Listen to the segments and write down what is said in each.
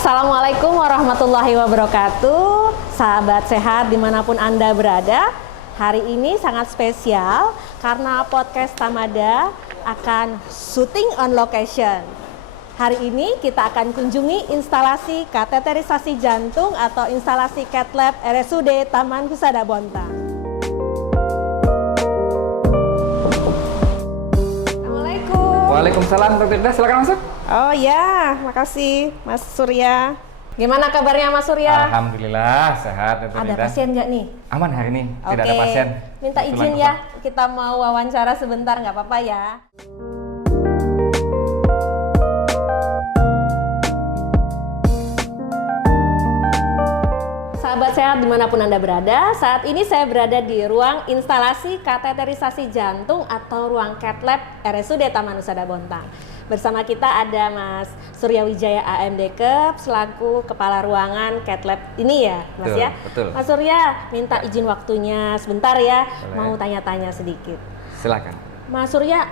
Assalamualaikum warahmatullahi wabarakatuh. Sahabat sehat dimanapun Anda berada. Hari ini sangat spesial karena podcast Tamada akan syuting on location. Hari ini kita akan kunjungi instalasi kateterisasi jantung atau instalasi Cath Lab RSUD Taman Husada Bontang. Assalamualaikum. Waalaikumsalam, Dr. Ida, silakan masuk. Oh ya, makasih Mas Surya. Gimana kabarnya Mas Surya? Alhamdulillah, sehat. Dr. Ada Ida. pasien nggak nih? Aman hari ini, tidak ada pasien. Minta izin ya, kita mau wawancara sebentar, nggak apa-apa ya. Sahabat sehat dimanapun Anda berada, saat ini saya berada di ruang instalasi kateterisasi jantung atau ruang Cath Lab RSUD Taman Husada Bontang. Bersama kita ada Mas Surya Wijaya AMDK selaku Kepala Ruangan Cath Lab ini ya, Mas Betul, ya? betul. Mas Surya, minta izin waktunya sebentar ya, Boleh. mau tanya-tanya sedikit. Silakan. Mas Surya,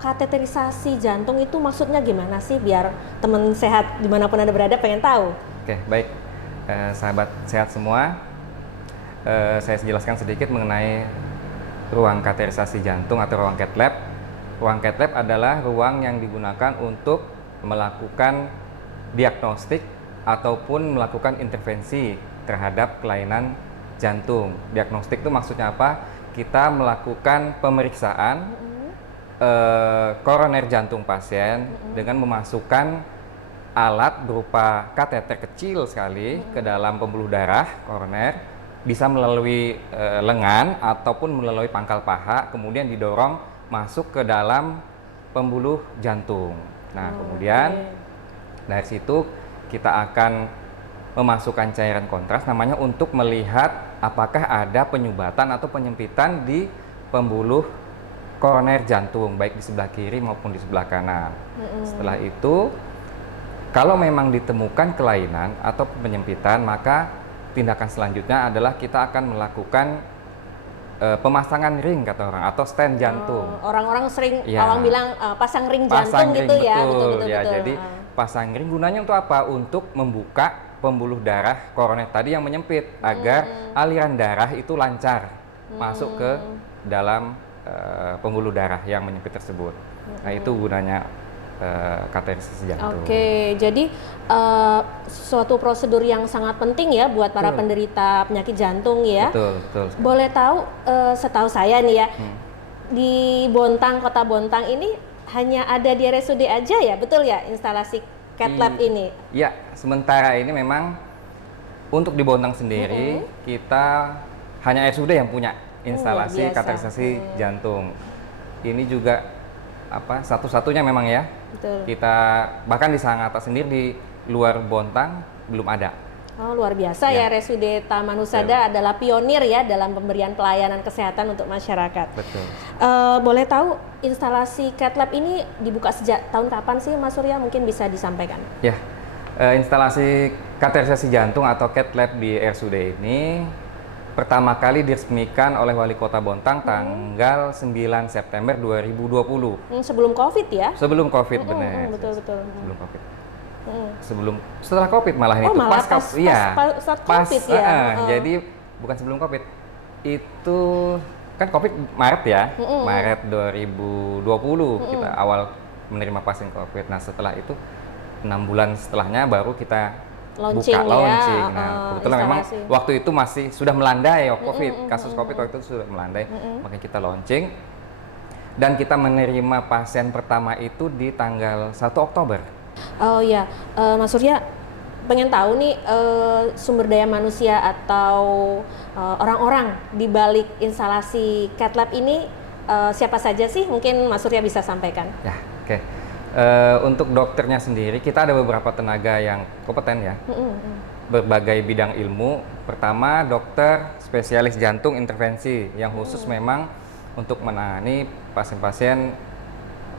kateterisasi jantung itu maksudnya gimana sih? Biar teman sehat dimanapun Anda berada pengen tahu. Oke, baik. Sahabat sehat semua, saya jelaskan sedikit mengenai ruang kateterisasi jantung atau ruang Cath Lab. Ruang Cath Lab adalah ruang yang digunakan untuk melakukan diagnostik ataupun melakukan intervensi terhadap kelainan jantung. Diagnostik itu maksudnya apa? Kita melakukan pemeriksaan koroner jantung pasien dengan memasukkan alat berupa kateter kecil sekali ke dalam pembuluh darah koroner, bisa melalui lengan ataupun melalui pangkal paha, kemudian didorong masuk ke dalam pembuluh jantung. Nah, kemudian dari situ kita akan memasukkan cairan kontras namanya untuk melihat apakah ada penyumbatan atau penyempitan di pembuluh koroner jantung, baik di sebelah kiri maupun di sebelah kanan. Setelah itu, kalau memang ditemukan kelainan atau penyempitan, maka tindakan selanjutnya adalah kita akan melakukan pemasangan ring kata orang atau stent jantung. Orang-orang sering Ya. orang bilang pasang ring jantung Pasang ring, gitu ya, betul. betul. Ya, jadi pasang ring gunanya untuk apa? Untuk membuka pembuluh darah koroner tadi yang menyempit agar aliran darah itu lancar masuk ke dalam pembuluh darah yang menyempit tersebut. Nah, itu gunanya kateterisasi jantung. Oke, jadi suatu prosedur yang sangat penting ya buat para penderita penyakit jantung ya. Betul, betul. Boleh tahu, setahu saya nih ya, di Bontang, Kota Bontang ini hanya ada di RSUD aja ya, betul ya instalasi Cath Lab ini? Ya, sementara ini memang untuk di Bontang sendiri kita hanya RSUD yang punya instalasi luar biasa. kateterisasi jantung. Ini juga satu-satunya memang ya. Betul. Kita bahkan di Sangatta sendiri di luar Bontang belum ada. Oh, luar biasa ya, RSUD Taman Husada adalah pionir ya dalam pemberian pelayanan kesehatan untuk masyarakat. Betul. Boleh tahu instalasi Cath Lab ini dibuka sejak tahun kapan sih Mas Surya? Mungkin bisa disampaikan. Ya, instalasi kateterisasi jantung atau Cath Lab di RSUD ini pertama kali diresmikan oleh Wali Kota Bontang tanggal 9 September 2020. Sebelum COVID ya? Sebelum COVID, benar. Betul. Sebelum COVID. Setelah COVID malah itu malah pas saat COVID ya? Jadi bukan sebelum COVID. Itu kan COVID Maret ya, Maret 2020 kita awal menerima pasien COVID. Nah, setelah itu 6 bulan setelahnya baru kita Launching buka launching. ya, Nah, kebetulan memang instalasi. waktu itu masih sudah melandai COVID, kasus COVID waktu itu sudah melandai, makanya kita launching dan kita menerima pasien pertama itu di tanggal 1 Oktober. Oh ya, Mas Surya pengen tahu nih sumber daya manusia atau orang-orang di balik instalasi Cath Lab ini siapa saja sih? Mungkin Mas Surya bisa sampaikan. Ya, oke. Untuk dokternya sendiri, kita ada beberapa tenaga yang kompeten ya, berbagai bidang ilmu. Pertama, dokter spesialis jantung intervensi yang khusus memang untuk menangani pasien-pasien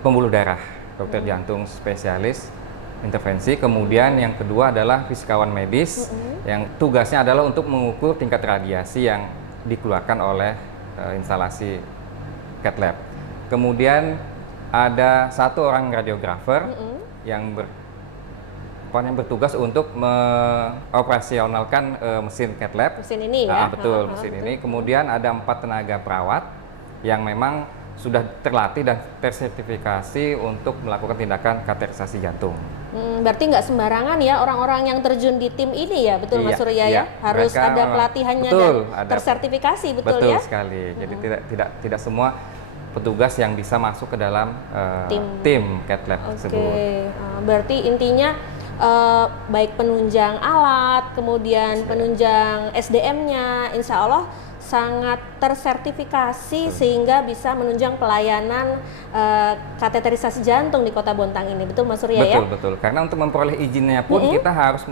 pembuluh darah, dokter jantung spesialis intervensi. Kemudian yang kedua adalah fisikawan medis yang tugasnya adalah untuk mengukur tingkat radiasi yang dikeluarkan oleh instalasi Cath Lab. Kemudian ada satu orang radiografer yang yang bertugas untuk mengoperasionalkan mesin cath lab. Mesin ini ya? Betul, mesin ini. Kemudian ada 4 tenaga perawat yang memang sudah terlatih dan tersertifikasi untuk melakukan tindakan kateterisasi jantung. Berarti nggak sembarangan ya orang-orang yang terjun di tim ini ya, betul Mas Surya ya? Harus Mereka ada pelatihannya betul, dan tersertifikasi, betul ya? Betul sekali. Jadi tidak semua petugas yang bisa masuk ke dalam tim cath lab tersebut. Berarti intinya baik penunjang alat, kemudian penunjang SDM-nya, insya Allah sangat tersertifikasi sehingga bisa menunjang pelayanan kateterisasi jantung di Kota Bontang ini, betul Mas Surya ya? Betul. Karena untuk memperoleh izinnya pun kita harus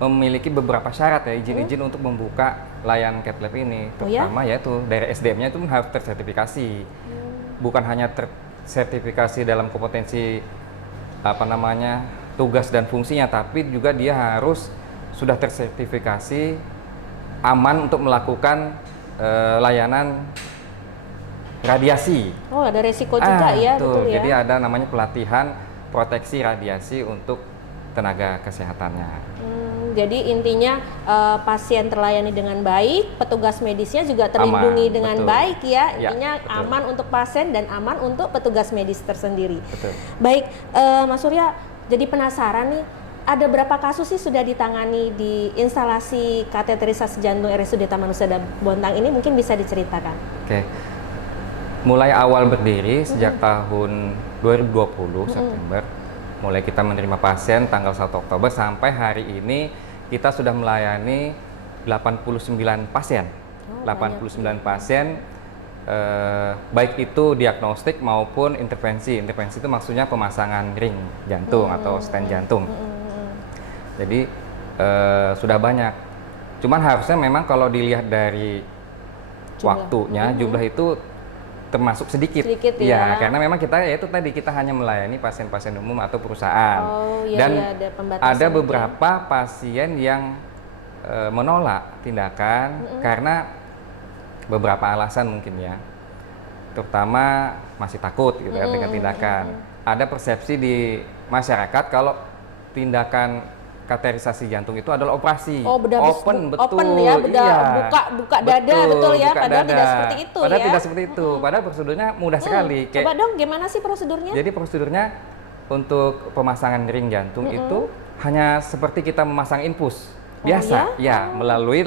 memiliki beberapa syarat ya, izin untuk membuka layanan cath lab ini, terutama yaitu dari SDM-nya itu harus tersertifikasi. Bukan hanya tersertifikasi dalam kompetensi tugas dan fungsinya, tapi juga dia harus sudah tersertifikasi aman untuk melakukan layanan radiasi. Oh, ada resiko juga ya, betul ya. Jadi ada namanya pelatihan proteksi radiasi untuk tenaga kesehatannya. Jadi intinya pasien terlayani dengan baik, petugas medisnya juga terlindungi dengan baik ya. Intinya aman untuk pasien dan aman untuk petugas medis tersendiri. Betul. Baik, Mas Surya, jadi penasaran nih, ada berapa kasus sih sudah ditangani di instalasi kateterisasi jantung RSUD Taman Husada Bontang ini? Mungkin bisa diceritakan. Oke. Mulai awal berdiri sejak tahun 2020 September, mulai kita menerima pasien tanggal 1 Oktober sampai hari ini kita sudah melayani 89 pasien. 89 pasien baik itu diagnostik maupun intervensi. Intervensi itu maksudnya pemasangan ring jantung atau stent jantung. Jadi sudah banyak. Cuman harusnya memang kalau dilihat dari waktunya, jumlah itu termasuk sedikit ya, karena memang kita kita hanya melayani pasien-pasien umum atau perusahaan. Dan ada beberapa pasien yang menolak tindakan karena beberapa alasan mungkin ya, terutama masih takut gitu kan dengan tindakan. Ada persepsi di masyarakat kalau tindakan kateterisasi jantung itu adalah operasi, open ya, buka dada, betul ya, padahal tidak seperti itu. Padahal tidak seperti itu, padahal prosedurnya mudah sekali. Coba dong, gimana sih prosedurnya? Jadi prosedurnya untuk pemasangan ring jantung itu hanya seperti kita memasang infus biasa, melalui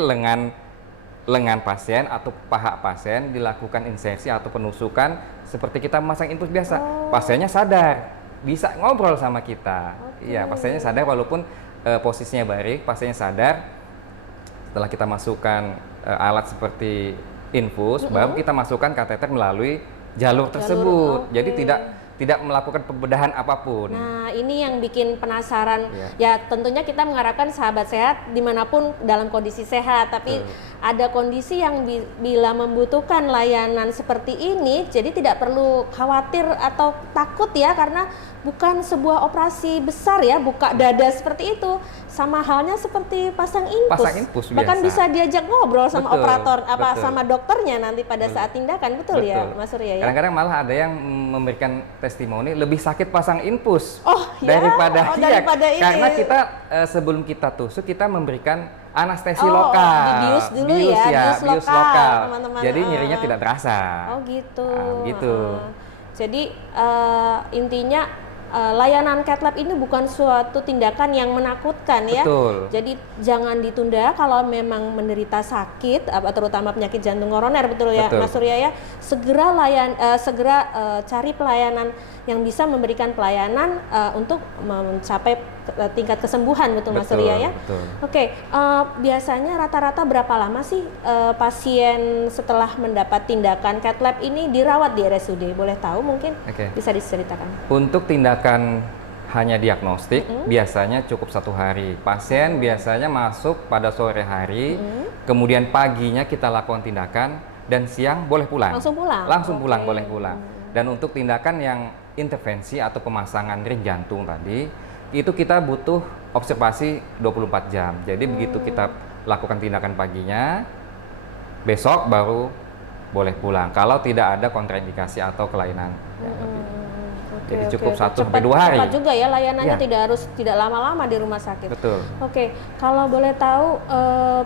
lengan pasien atau paha pasien dilakukan insersi atau penusukan seperti kita memasang infus biasa. Pasiennya sadar, bisa ngobrol sama kita. Iya, pasiennya sadar walaupun posisinya baik, pasiennya sadar. Setelah kita masukkan alat seperti infus, baru kita masukkan kateter melalui jalur tersebut. Jadi tidak melakukan pembedahan apapun. Nah, ini yang bikin penasaran. Ya, tentunya kita mengharapkan sahabat sehat dimanapun dalam kondisi sehat, tapi ada kondisi yang bila membutuhkan layanan seperti ini, jadi tidak perlu khawatir atau takut ya, karena bukan sebuah operasi besar ya, buka dada seperti itu. Sama halnya seperti pasang infus bahkan bisa diajak ngobrol sama operator sama dokternya nanti pada saat tindakan, betul ya Mas Surya ya? Kadang-kadang malah ada yang memberikan testimoni lebih sakit pasang infus daripada ini. Karena kita sebelum kita tusuk kita memberikan anestesi lokal, dibius dulu bius lokal teman-teman. Jadi nyerinya tidak terasa. Gitu. Jadi intinya layanan cath lab ini bukan suatu tindakan yang menakutkan ya. Jadi jangan ditunda kalau memang menderita sakit, terutama penyakit jantung koroner, betul ya Mas Surya ya. Segera cari pelayanan yang bisa memberikan pelayanan untuk mencapai tingkat kesembuhan, betul Mas Surya ya. Oke, biasanya rata-rata berapa lama sih pasien setelah mendapat tindakan cath lab ini dirawat di RSUD? Boleh tahu mungkin? Bisa diceritakan. Untuk tindakan hanya diagnostik biasanya cukup 1 hari. Pasien biasanya masuk pada sore hari, kemudian paginya kita lakukan tindakan dan siang boleh pulang. Langsung pulang, boleh pulang. Dan untuk tindakan yang intervensi atau pemasangan ring jantung tadi, itu kita butuh observasi 24 jam. Jadi begitu kita lakukan tindakan paginya, besok baru boleh pulang kalau tidak ada kontraindikasi atau kelainan. Jadi cukup 1 sampai Cepat, 2 hari. cepat juga ya layanannya, Ya. tidak lama-lama di rumah sakit. Betul. Oke, kalau boleh tahu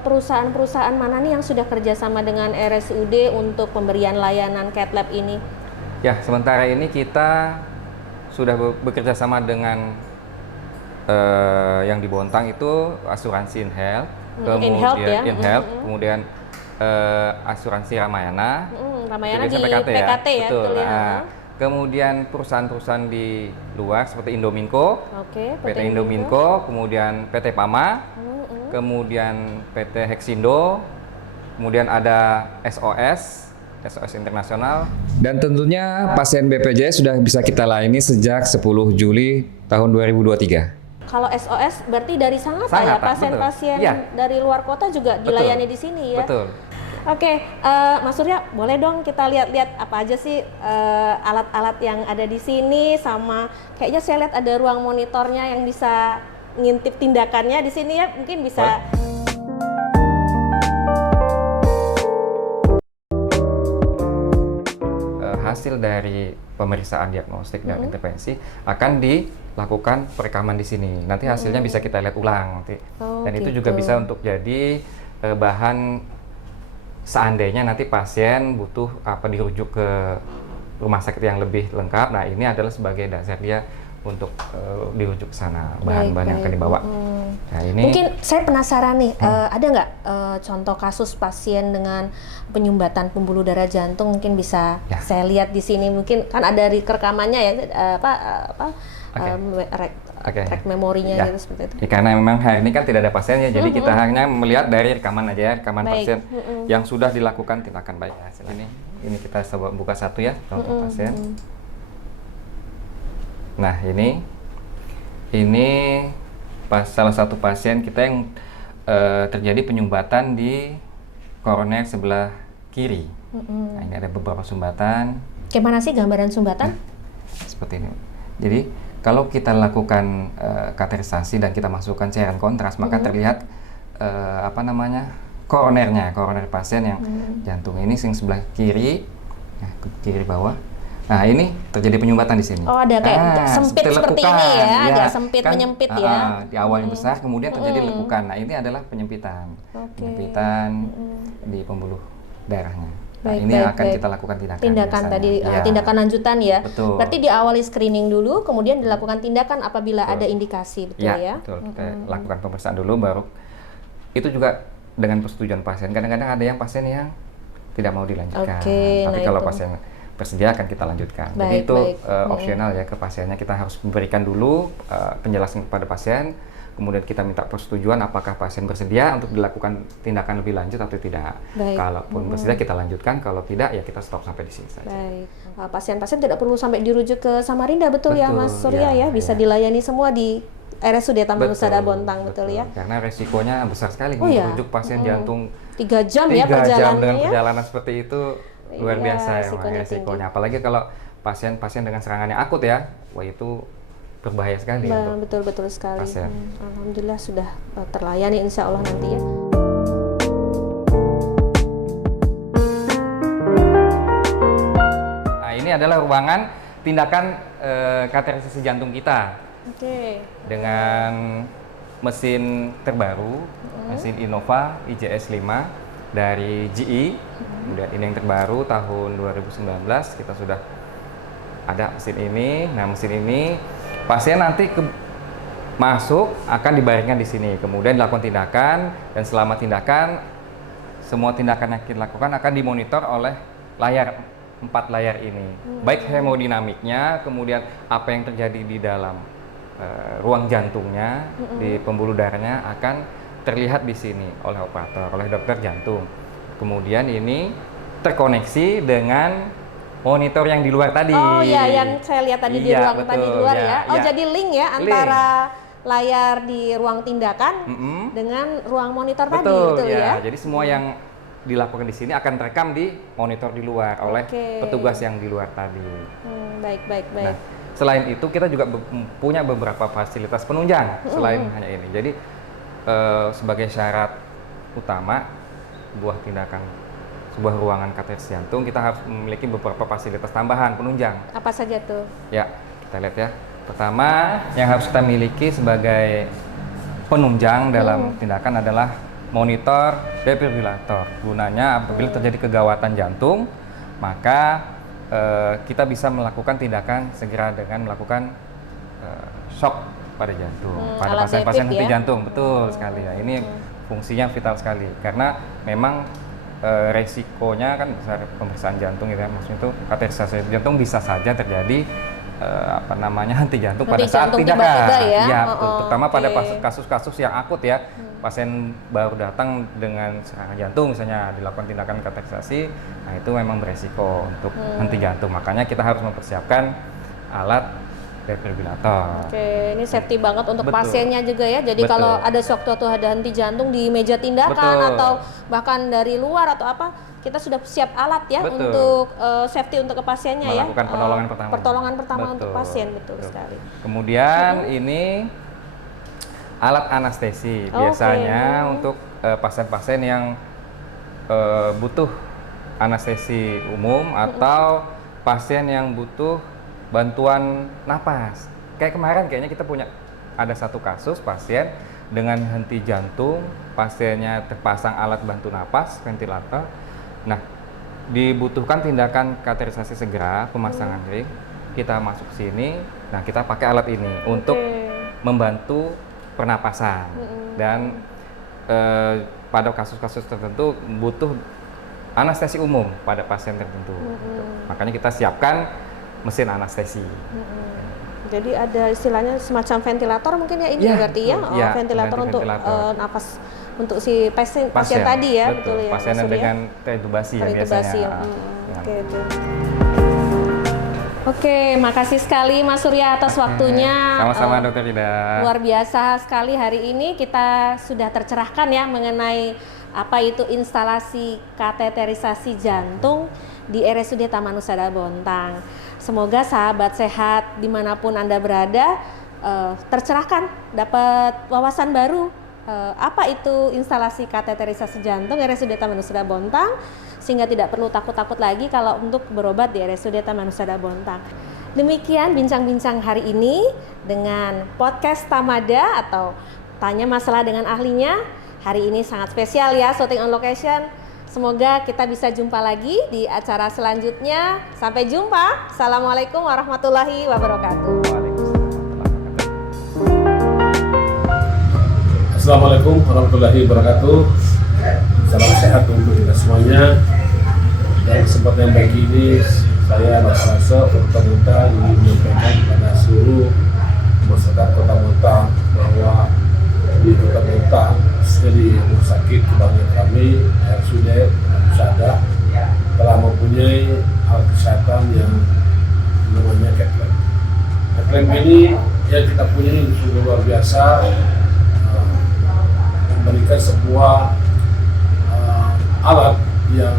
perusahaan-perusahaan mana nih yang sudah kerjasama dengan RSUD untuk pemberian layanan cath lab ini? Ya, sementara ini kita sudah bekerja sama dengan yang di Bontang itu asuransi InHealth, kemudian InHealth ya. InHealth, kemudian asuransi Ramayana. Ramayana di Jadi PKT ya, betul. betul ya. Nah, kemudian perusahaan-perusahaan di luar seperti Indominco, Oke, PT Indominco, kemudian PT Pama, kemudian PT Hexindo, kemudian ada SOS Internasional. Dan tentunya pasien BPJS sudah bisa kita layani sejak 10 Juli tahun 2023. Kalau SOS berarti dari Sangatta ya, Sangatta, pasien-pasien betul. Ya. dari luar kota juga dilayani di sini ya. Betul. Oke, Mas Surya, boleh dong kita lihat-lihat apa aja sih alat-alat yang ada di sini, sama kayaknya saya lihat ada ruang monitornya yang bisa ngintip tindakannya di sini ya, mungkin bisa. Hasil dari pemeriksaan diagnostik dan intervensi akan dilakukan perekaman di sini. Nanti hasilnya bisa kita lihat ulang nanti. Dan itu juga bisa untuk jadi bahan seandainya nanti pasien butuh dirujuk ke rumah sakit yang lebih lengkap. Nah, ini adalah sebagai dasar dia untuk dirujuk ke sana, bahan-bahan yang akan dibawa. Nah, ini mungkin saya penasaran nih, ada nggak contoh kasus pasien dengan penyumbatan pembuluh darah jantung, mungkin bisa saya lihat di sini, mungkin kan ada rekamannya ya, track memorinya gitu seperti itu. Karena memang hari ini kan tidak ada pasiennya, jadi kita hanya melihat dari rekaman aja, rekaman pasien yang sudah dilakukan tindakan baik. Ini kita coba buka satu ya, contoh pasien. Nah, ini salah satu pasien kita yang terjadi penyumbatan di koroner sebelah kiri. Nah, ini ada beberapa sumbatan. Gimana sih gambaran sumbatan? Seperti ini. Jadi kalau kita lakukan kateterisasi dan kita masukkan cairan kontras, maka terlihat koroner pasien yang jantung ini sebelah kiri, kiri bawah. Nah, ini terjadi penyumbatan di sini. Oh, ada kayak sempit seperti ini ya, agak sempit kan, menyempit ya. Di awalnya besar, kemudian terjadi lekukan. Nah, ini adalah penyempitan. Penyempitan di pembuluh darahnya. Nah, ini akan kita lakukan tindakan tadi, tindakan lanjutan ya. Betul. Berarti diawali screening dulu, kemudian dilakukan tindakan apabila ada indikasi, betul ya? Betul. Kita lakukan pemeriksaan dulu, baru itu juga dengan persetujuan pasien. Kadang-kadang ada yang pasien yang tidak mau dilanjutkan. Tapi kalau pasien bersedia akan kita lanjutkan. Jadi itu opsional ya ke pasiennya. Kita harus memberikan dulu penjelasan kepada pasien, kemudian kita minta persetujuan apakah pasien bersedia untuk dilakukan tindakan lebih lanjut atau tidak. Kalaupun bersedia kita lanjutkan, kalau tidak ya kita stop sampai di sini saja. Pasien-pasien tidak perlu sampai dirujuk ke Samarinda, betul ya Mas Surya ya? Bisa dilayani semua di RSUD Taman Husada Bontang, betul ya? Karena resikonya besar sekali merujuk pasien jantung 3 jam ya perjalanannya. Dengan perjalanan seperti itu luar biasa ya resikonya. Apalagi kalau pasien-pasien dengan serangan yang akut ya, wah itu berbahaya sekali. Betul sekali. Alhamdulillah sudah terlayani insya Allah nanti ya. Nah, ini adalah ruangan tindakan kateterisasi jantung kita. Dengan mesin terbaru, mesin Innova IJS 5 dari GE. Kemudian ini yang terbaru tahun 2019 kita sudah ada mesin ini. Nah, mesin ini pasien nanti masuk akan dibaringkan di sini, kemudian dilakukan tindakan, dan selama tindakan semua tindakan yang kita lakukan akan dimonitor oleh 4 layar ini. Baik hemodinamiknya, kemudian apa yang terjadi di dalam ruang jantungnya, di pembuluh darahnya akan terlihat di sini oleh operator, oleh dokter jantung. Kemudian ini terkoneksi dengan monitor yang di luar tadi. Oh iya, yang saya lihat tadi di ruang tadi di luar ya. Jadi link ya antara layar di ruang tindakan dengan ruang monitor tadi, betul ya. Jadi semua yang dilakukan di sini akan terekam di monitor di luar oleh petugas yang di luar tadi. Baik. Nah, selain itu kita juga punya beberapa fasilitas penunjang selain hanya ini. Jadi sebagai syarat utama sebuah ruangan kateterisasi jantung, kita harus memiliki beberapa fasilitas tambahan penunjang. Apa saja tuh? Ya, Kita lihat ya. Pertama, yang harus kita miliki sebagai penunjang dalam tindakan adalah monitor defibrilator. Gunanya apabila terjadi kegawatan jantung, maka kita bisa melakukan tindakan segera dengan melakukan shock pada jantung. Pada pasien-pasien henti jantung, betul sekali ya. Ini fungsinya vital sekali karena memang resikonya kan besar pemeriksaan jantung gitu ya. Maksudnya itu kateterisasi jantung bisa saja terjadi henti jantung pada saat tindakan. Ya, terutama pada kasus-kasus yang akut ya. Pasien baru datang dengan serangan jantung misalnya dilakukan tindakan kateterisasi, nah itu memang beresiko untuk henti jantung. Makanya kita harus mempersiapkan alat defibrilator. Oke, ini safety banget untuk pasiennya juga ya. Jadi kalau ada sewaktu ada henti jantung di meja tindakan atau bahkan dari luar atau apa, kita sudah siap alat ya untuk safety untuk ke pasiennya ya. Melakukan pertolongan pertama. Pertolongan pertama untuk pasien, betul sekali. Kemudian ini alat anestesi. Biasanya untuk pasien-pasien yang butuh anestesi umum atau pasien yang butuh bantuan napas. Kayak kemarin kayaknya kita punya ada satu kasus pasien dengan henti jantung, pasiennya terpasang alat bantu napas, ventilator. Nah, dibutuhkan tindakan kateterisasi segera, pemasangan ring. Kita masuk sini, nah kita pakai alat ini untuk membantu pernapasan. Dan pada kasus-kasus tertentu butuh anestesi umum pada pasien tertentu. Makanya kita siapkan mesin anestesi. Jadi ada istilahnya semacam ventilator mungkin ya ini berarti ya, ventilator untuk napas untuk si pasien tadi ya, betul ya. Pasien dengan intubasi ya biasanya. Oke, makasih sekali Mas Surya atas waktunya. Sama-sama Dokter Ida. Luar biasa sekali hari ini kita sudah tercerahkan ya mengenai apa itu instalasi kateterisasi jantung di RSUD Taman Husada Bontang. Semoga sahabat sehat dimanapun Anda berada tercerahkan, dapat wawasan baru apa itu instalasi kateterisasi jantung RSUD Taman Husada Bontang, sehingga tidak perlu takut-takut lagi kalau untuk berobat di RSUD Taman Husada Bontang. Demikian bincang-bincang hari ini dengan podcast Tamada atau Tanya Masalah dengan Ahlinya. Hari ini sangat spesial ya, shooting on location. Semoga kita bisa jumpa lagi di acara selanjutnya. Sampai jumpa. Assalamualaikum warahmatullahi wabarakatuh. Assalamualaikum warahmatullahi wabarakatuh. Salam sehat untuk kita semuanya. Dan kesempatan yang baik ini saya merasa berterima ingin menyampaikan kepada seluruh masyarakat Kota Bontang bahwa di Kota Bontang di rumah sakit kebanggaan kami RSUD Husada telah mempunyai alat kesehatan yang namanya CAT-lab. CAT-lab ini yang kita punya ini sungguh luar biasa, memberikan sebuah alat yang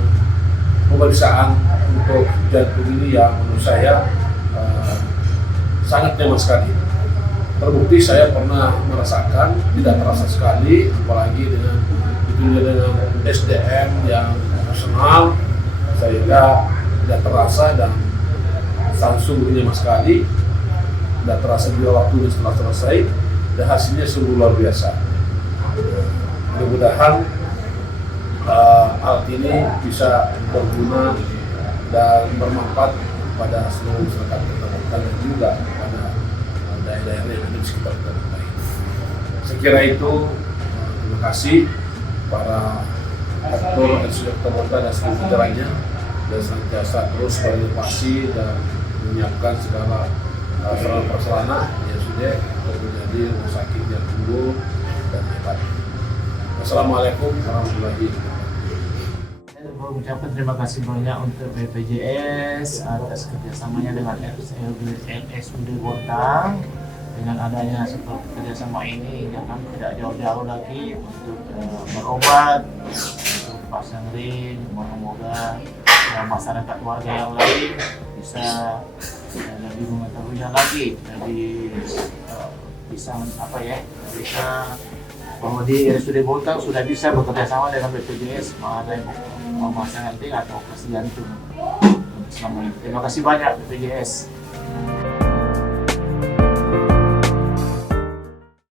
pemeriksaan untuk jantung ini yang menurut saya sangat nyaman sekali. Terbukti saya pernah merasakan tidak terasa sekali, apalagi dengan SDM yang profesional, sehingga tidak terasa dan langsung nyaman sekali, tidak terasa juga waktunya setelah selesai, dan hasilnya sungguh luar biasa. Mudah-mudahan alat ini bisa berguna dan bermanfaat pada seluruh masyarakat Kota Bontang dan juga pada daerah-daerah yang ada di sekitar Kota Bontang. Sekira itu, terima kasih para aktor RSUD Kota Bontang dan seluruh jajarannya dan senantiasa terus berinovasi dan menyiapkan segala prasarana RSUD untuk menjadi rumah sakit yang unggul dan hebat. Wassalamualaikum warahmatullahi wabarakatuh. Saya mengucapkan terima kasih banyak untuk BPJS atas kerjasamanya dengan RSUD Bontang. Dengan adanya seperti kerjasama ini, jangan tidak jauh-jauh lagi untuk berobat, untuk pasang ring. Moga-moga masyarakat warga yang lain bisa lebih mengetahuinya lagi, lebih bisa bahwa di RSUD Bontang sudah bisa bekerja sama dengan BPJS mengenai pemasangan ring atau operasi jantung. Terima kasih banyak BPJS.